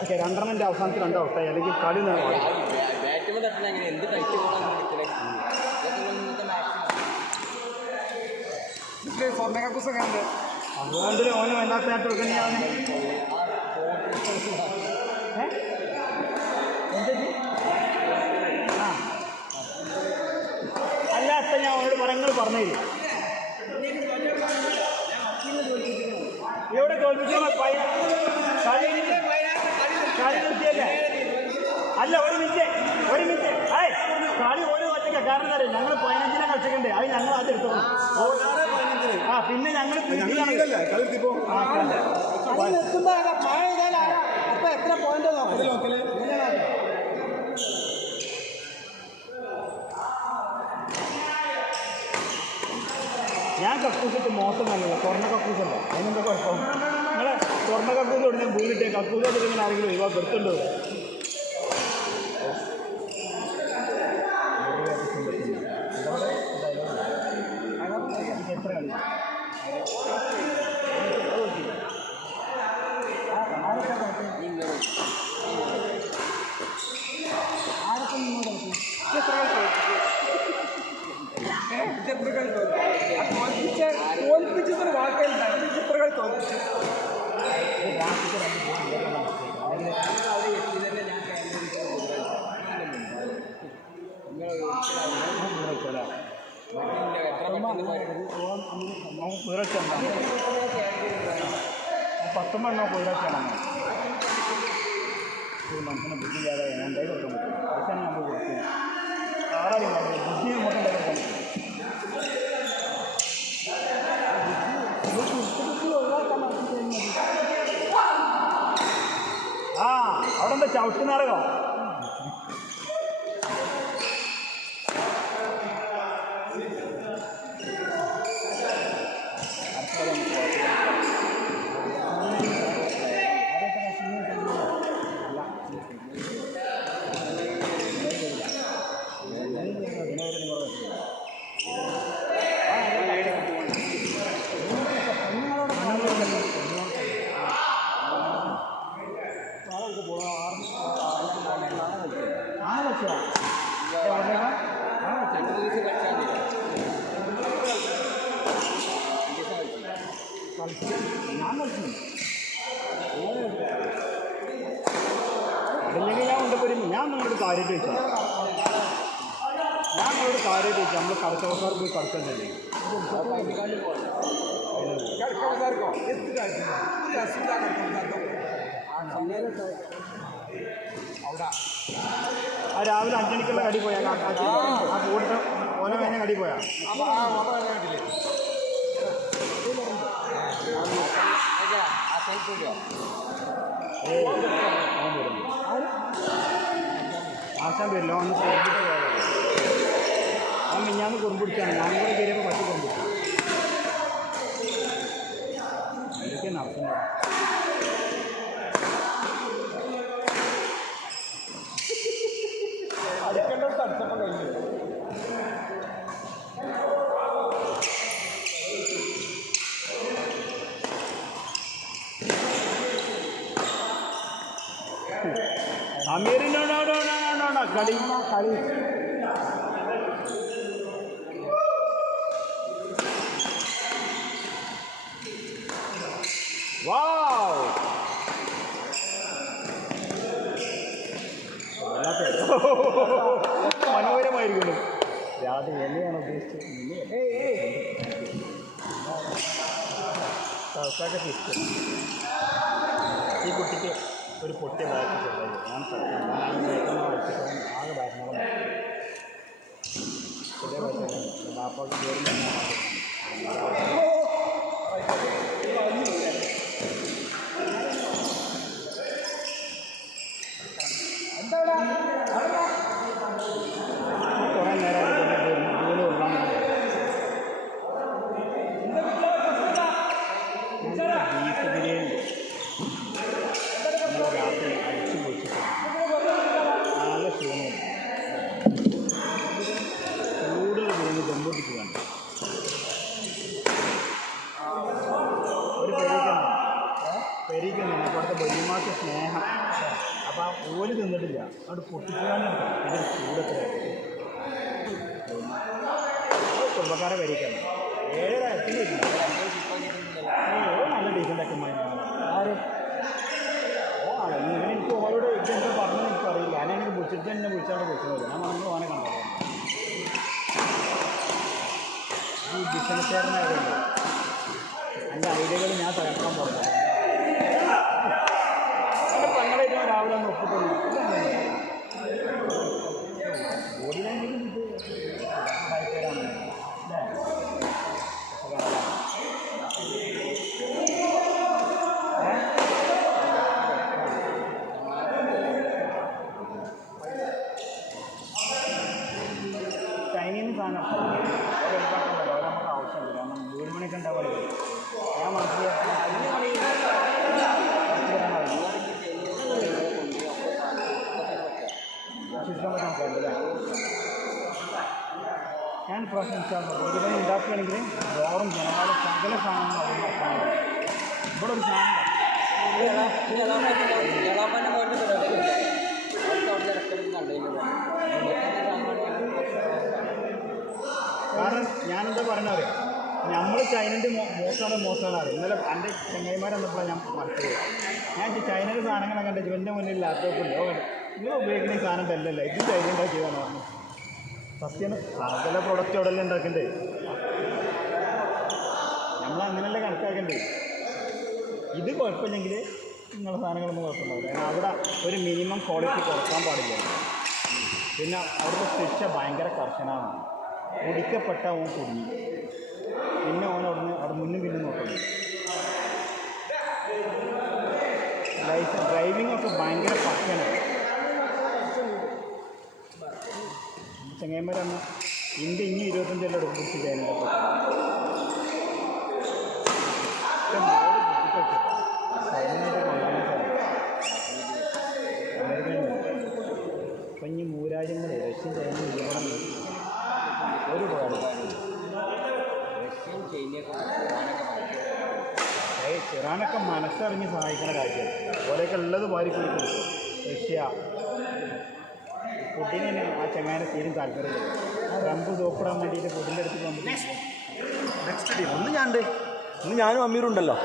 Okay, രണ്ടെണ്ണൻ്റെ അവസാനത്തിൽ 2 ഔട്ടായി, അല്ലെങ്കിൽ കളി നേരം സ്വർണ്ണക്കൂസൊക്കെ ഉണ്ട്. അതുകൊണ്ട് ഓന് വല്ലാത്ത നേരത്തെ എടുക്കുന്നതാണ്. അല്ല അത്ത ഞാൻ അവനോട് പറങ്ങൾ പറഞ്ഞു തരും. എവിടെ തോൽപ്പിച്ചു? കളി നിർത്തിയല്ലേ? അല്ല, ഒരു മിനിറ്റ് ആയ് കളി ഓരോ ഒറ്റയ്ക്കാണ്. കാരണം എന്താ പറയുക, ഞങ്ങൾ 15 കളിച്ചിട്ടുണ്ട്. അത് ഞങ്ങൾ അത് എടുത്തു. പിന്നെ ഞങ്ങൾ എത്ര പോയിന്റ് ഞാൻ കക്കൂസിട്ട് മോശം നല്ലല്ലോ. സ്വർണ്ണ കക്കൂസല്ല, അതിനെന്താ കുഴപ്പം? നിങ്ങളെ സ്വർണ്ണ കക്കൂസോട് ഞാൻ ഭൂമിട്ടേ കക്കൂസോട് ഇങ്ങനെ ആരെങ്കിലും ഇവ പെടുത്തുണ്ടോ? എത്ര കളി തോൽപ്പിച്ചൊരു വാക്കുണ്ടായിരുന്നു. ചിത്രകൾ തോൽപ്പിച്ചു. പത്തൊമ്പതെണ്ണോ കുതിരച്ചാണ് മനസ്സിനെ ബുദ്ധിയില്ലാതെ ഞാൻ ഉണ്ടായി കൊടുക്കാൻ പറ്റും. അതൊക്കെയാണ് നമ്മൾ കൊടുക്കുന്നത്. ആരാലും ബുദ്ധി നമുക്ക് ഉണ്ടായി കൊടുക്കാൻ പറ്റും. അവിടെ എന്താ ചവിട്ട് നാടകം? അതല്ലെങ്കിൽ ഞാൻ കൊണ്ടുപോയി ഞാൻ നിങ്ങളോട് കാര്യമായിട്ട് ചോദിച്ചാൽ നമ്മൾ കടച്ചവക്കാർ പോയി കടക്കണ്ടല്ലേ? ആ രാവിലെ 5 മണിക്കുള്ള കടി പോയാൽ ആ കൂട്ട ഓല വേന കടി പോയാ ആശാൻ വരില്ല. ഒന്ന് കുറുമ്പിട്ട് പോയാൽ ആ മിഞ്ഞാന്ന് കുറുമ്പിടിച്ചാണ്. ഞാൻ കൂടെ കയറിയപ്പോൾ പറ്റി കുറുമ്പിട്ടു. എനിക്ക് നടത്തുന്നത് അടിക്കേണ്ട തടസ്സപ്പം കഴിഞ്ഞു. അമീറിനോ കളി വാവ് മനോഹരമായിരിക്കുന്നു. രാത്രി എന്നെയാണ് ഉദ്ദേശിച്ചത്. ഈ കുട്ടിക്ക് ഒരു പൊട്ടിയ ബാക്കിട്ടുണ്ടായി. ഞാൻ ആകെ ബാക്കിനോളം ബാപ്പാക്ക് കയറി കുറേ നേരം ജോലി കൊടുക്കാൻ ബീഫ് ബിരിയാണി രാത്രി അടിച്ചു പൊളിച്ചിട്ട് നല്ല ക്ഷീണവും കൂടുതൽ ബിരിയാണി കൊമ്പൊട്ടിച്ച് വേണം. ഒരു ജോലി തിന്നിട്ടില്ല അവിടെ പൊട്ടിക്കാനാണ് ഇതിൻ്റെ ചൂടത്ര കുടുംബക്കാരെ വരിക്കണം 7:30 നല്ല ഡീസൻ്റൊക്കെ ആര് എനിക്ക് ഓരോട് ഇതെന്താ പറഞ്ഞു എനിക്കറിയില്ല ഞാനെനിക്ക് വിളിച്ചിട്ട് തന്നെ വിളിച്ചാൽ വിളിച്ചത് ഞാൻ വന്ന് ഓനെ കണ്ടത് ഈ ബിസിനസ്സുകാരനായതുകൊണ്ട് എൻ്റെ ഐഡിയകൾ ഞാൻ തകർക്കാൻ പോകുന്നത് പെങ്ങളായിട്ട് ഞാൻ രാവിലെ ഒന്ന് ഒപ്പിട്ടുള്ളൂ ബോഡി ലാംഗ്വേജ് ഇത് ഭയങ്കരമാണ് ചൈനീസ് സാധനം ഒഴിവാക്കാൻ പറ്റില്ല അത് നമുക്ക് ആവശ്യമില്ല കാരണം 7 മണിക്ക് ഉണ്ടാവുമല്ലോ ഞാൻ മനസ്സിലാക്കി ഞാൻ പ്രാവശ്യം ഒരുപാട് ഉണ്ടാക്കുകയാണെങ്കിൽ ഡോറും ജനവാദം സകല സാധനങ്ങളും ഇവിടെ ഒരു സാധനം കാരണം ഞാനെന്താ പറഞ്ഞത് നമ്മൾ ചൈനൻ്റെ മോശമാണ് അറിയാം ഇന്നലെ എൻ്റെ ചങ്ങായിമാരെന്നപ്പോഴാണ് ഞാൻ മനസ്സിലായത് ഞാൻ ചൈനയുടെ സാധനങ്ങളെ കണ്ട് ഇവൻ്റെ മുന്നിൽ ലാപ്ടോപ്പ് ഉണ്ട് നിങ്ങൾ ഉപയോഗിക്കുന്ന ഈ സാധനം അല്ലല്ലോ ഇത് ചൈന ഉണ്ടാക്കിയതാണ് പറഞ്ഞു സത്യം സകല പ്രൊഡക്റ്റ് അവിടെ എല്ലാം ഉണ്ടാക്കണ്ടേ നമ്മൾ അങ്ങനെയല്ലേ കണക്കാക്കണ്ടേ ഇത് കുഴപ്പമില്ലെങ്കിൽ നിങ്ങളുടെ സാധനങ്ങളൊന്നും കുഴപ്പമുണ്ടാവില്ല കാരണം അവിടെ ഒരു മിനിമം ക്വാളിറ്റി കുറക്കാൻ പാടില്ല പിന്നെ അവിടുത്തെ ശിക്ഷ ഭയങ്കര കർശനമാണ് കുടിക്കപ്പെട്ട ഓൻ കുടുങ്ങി പിന്നെ ഓൻ അവിടെ മുന്നും പിന്നും നോക്കുന്നു ഡ്രൈവിംഗ് ഒക്കെ ഭയങ്കര പക്കനാണ് ചങ്ങന്മാരന്ന് ഇന്ത്യ ഇനി 25 എടുപ്പിച്ച് ചെയ്യാനുണ്ട് അപ്പം ഇനി മൂരാജ്യങ്ങൾ റഷ്യൻ ചൈന ഒരുപാട് ഇറാനൊക്കെ മനസ്സറിഞ്ഞ് സഹായിക്കുന്ന കാര്യമാണ് അതുപോലെയൊക്കെ ഉള്ളത് വാരി കൊടുക്കും റഷ്യ ഫുഡിന് ആ ചങ്ങാനെ തീരും താല്പര്യമില്ല ട്രംപ് സോപ്പിടാൻ വേണ്ടിയിട്ട് ഫുഡിൻ്റെ അടുത്ത് നമുക്ക് നെക്സ്റ്റ് ടീം ഒന്ന് ഞാനുണ്ട് ഇന്ന് ഞാനും അമീറുണ്ടല്ലോ.